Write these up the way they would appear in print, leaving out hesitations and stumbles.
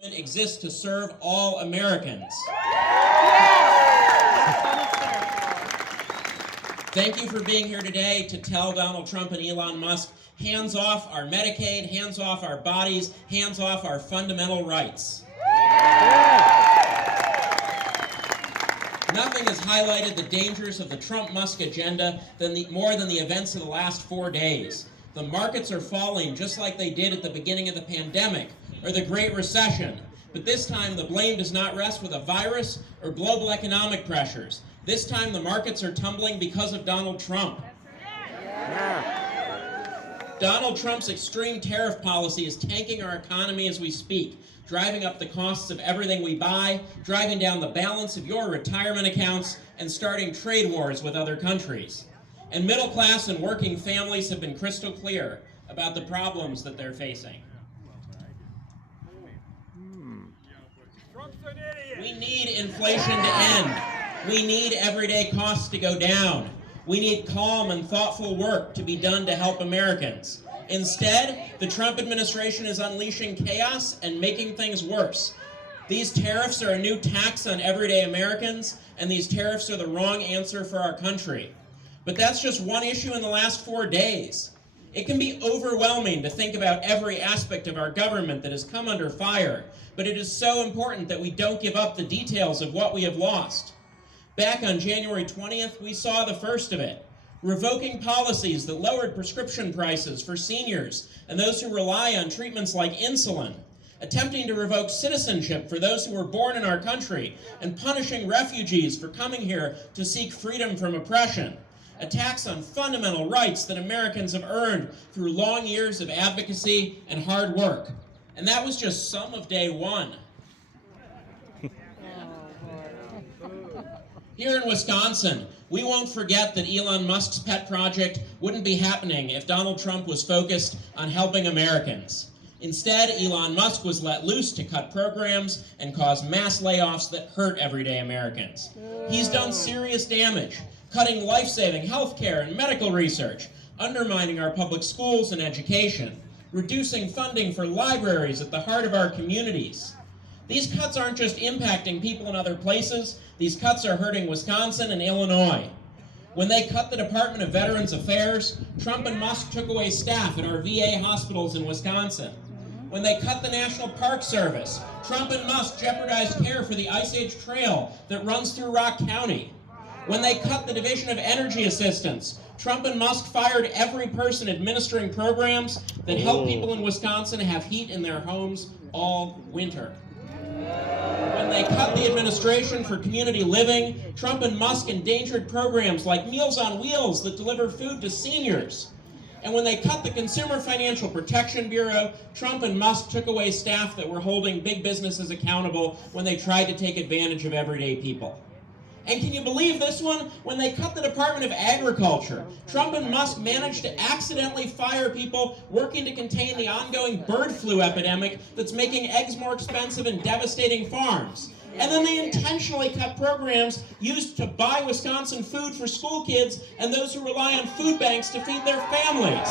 Exists to serve all Americans. Thank you for being here today to tell Donald Trump and Elon Musk, hands off our Medicaid, hands off our bodies, hands off our fundamental rights. Nothing has highlighted the dangers of the Trump-Musk agenda more than the events of the last 4 days. The markets are falling just like they did at the beginning of the pandemic or the Great Recession. But this time the blame does not rest with a virus or global economic pressures. This time the markets are tumbling because of Donald Trump. Donald Trump's extreme tariff policy is tanking our economy as we speak, driving up the costs of everything we buy, driving down the balance of your retirement accounts, and starting trade wars with other countries. And middle class and working families have been crystal clear about the problems that they're facing. We need inflation to end. We need everyday costs to go down. We need calm and thoughtful work to be done to help Americans. Instead, the Trump administration is unleashing chaos and making things worse. These tariffs are a new tax on everyday Americans, and these tariffs are the wrong answer for our country. But that's just one issue in the last 4 days. It can be overwhelming to think about every aspect of our government that has come under fire, but it is so important that we don't give up the details of what we have lost. Back on January 20th, we saw the first of it, revoking policies that lowered prescription prices for seniors and those who rely on treatments like insulin, attempting to revoke citizenship for those who were born in our country, and punishing refugees for coming here to seek freedom from oppression. Attacks on fundamental rights that Americans have earned through long years of advocacy and hard work. And that was just some of day one. Here in Wisconsin, we won't forget that Elon Musk's pet project wouldn't be happening if Donald Trump was focused on helping Americans. Instead, Elon Musk was let loose to cut programs and cause mass layoffs that hurt everyday Americans. He's done serious damage, cutting life-saving health care and medical research, undermining our public schools and education, reducing funding for libraries at the heart of our communities. These cuts aren't just impacting people in other places, these cuts are hurting Wisconsin and Illinois. When they cut the Department of Veterans Affairs, Trump and Musk took away staff at our VA hospitals in Wisconsin. When they cut the National Park Service, Trump and Musk jeopardized care for the Ice Age Trail that runs through Rock County. When they cut the Division of Energy Assistance, Trump and Musk fired every person administering programs that help people in Wisconsin have heat in their homes all winter. When they cut the administration for community living, Trump and Musk endangered programs like Meals on Wheels that deliver food to seniors. And when they cut the Consumer Financial Protection Bureau, Trump and Musk took away staff that were holding big businesses accountable when they tried to take advantage of everyday people. And can you believe this one? When they cut the Department of Agriculture, Trump and Musk managed to accidentally fire people working to contain the ongoing bird flu epidemic that's making eggs more expensive and devastating farms. And then they intentionally cut programs used to buy Wisconsin food for school kids and those who rely on food banks to feed their families.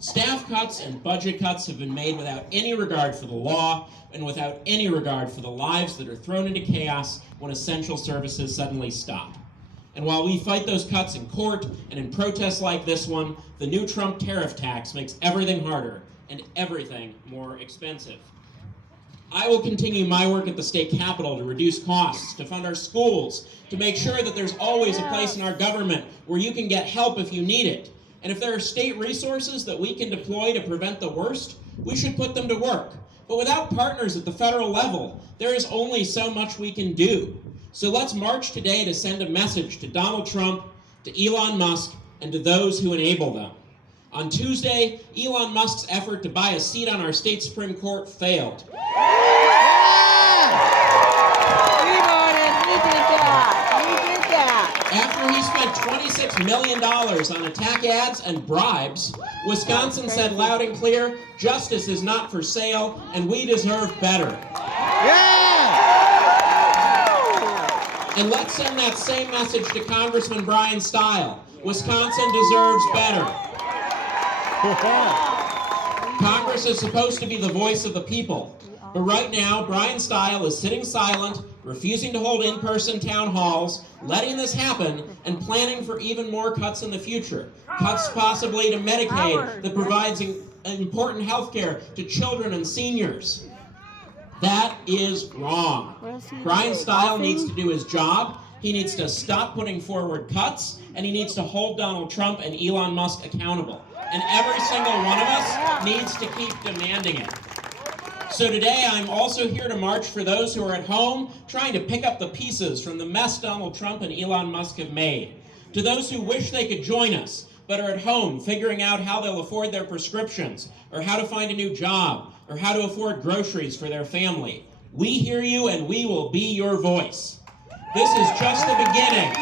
Staff cuts and budget cuts have been made without any regard for the law and without any regard for the lives that are thrown into chaos when essential services suddenly stop. And while we fight those cuts in court and in protests like this one, the new Trump tariff tax makes everything harder and everything more expensive. I will continue my work at the state capitol to reduce costs, to fund our schools, to make sure that there's always a place in our government where you can get help if you need it. And if there are state resources that we can deploy to prevent the worst, we should put them to work. But without partners at the federal level, there is only so much we can do. So let's march today to send a message to Donald Trump, to Elon Musk, and to those who enable them. On Tuesday, Elon Musk's effort to buy a seat on our state Supreme Court failed. After he spent $26 million on attack ads and bribes, Wisconsin said loud and clear, justice is not for sale, and we deserve better. And let's send that same message to Congressman Brian Stile. Wisconsin deserves better. Congressman Congress is supposed to be the voice of the people. But right now, Brian Stile is sitting silent, refusing to hold in-person town halls, letting this happen, and planning for even more cuts in the future. Cuts possibly to Medicaid that provides important health care to children and seniors. That is wrong. Brian Stile needs to do his job. He needs to stop putting forward cuts, and he needs to hold Donald Trump and Elon Musk accountable. And every single one of us needs to keep demanding it. So today I'm also here to march for those who are at home trying to pick up the pieces from the mess Donald Trump and Elon Musk have made. To those who wish they could join us, but are at home figuring out how they'll afford their prescriptions, or how to find a new job, or how to afford groceries for their family. We hear you and we will be your voice. This is just the beginning.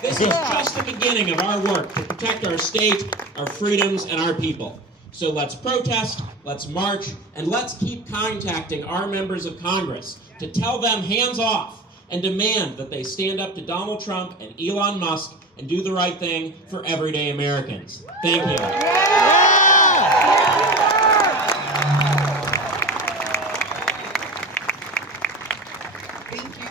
This is just the beginning of our work to protect our state, our freedoms, and our people. So let's protest, let's march, and let's keep contacting our members of Congress to tell them hands off and demand that they stand up to Donald Trump and Elon Musk and do the right thing for everyday Americans. Thank you. Thank you.